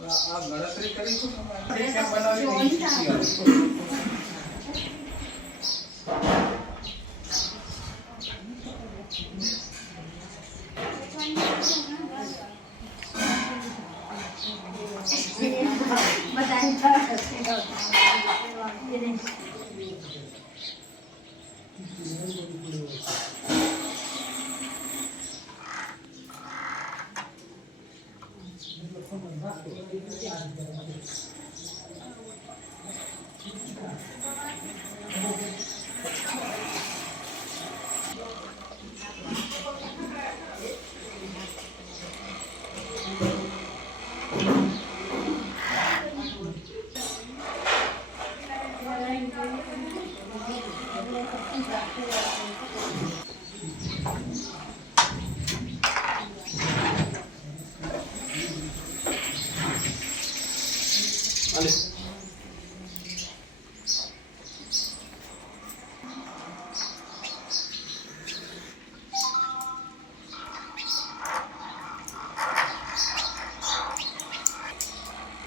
આ ગણતરી કરીશું તમે કેમ બનાવી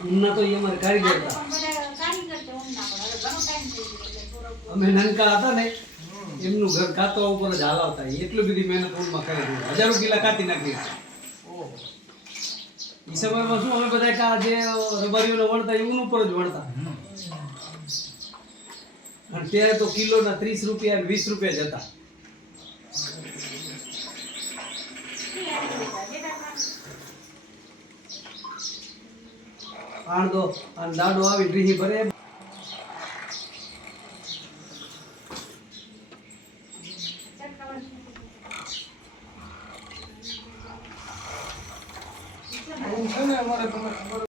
ઉन्ना तो ये हमारे कारीगर था અમે નાનકા હતા ને એમનું ઘર કાતવા ઉપર જ હાલાવતા એટલી બધી મહેનત ઉનમાં કરી દીધી હજારો કિલા કાતી નાખી એ સમયમાં શું અમે બધા કા જે રબારીઓને વણતા એ ઊન ઉપર જ વણતા અને ત્યારે તો કિલોના 30 રૂપિયા અને 20 રૂપિયા જ હતા આણદો અને દાડો આવી રીહી ભરે અમારે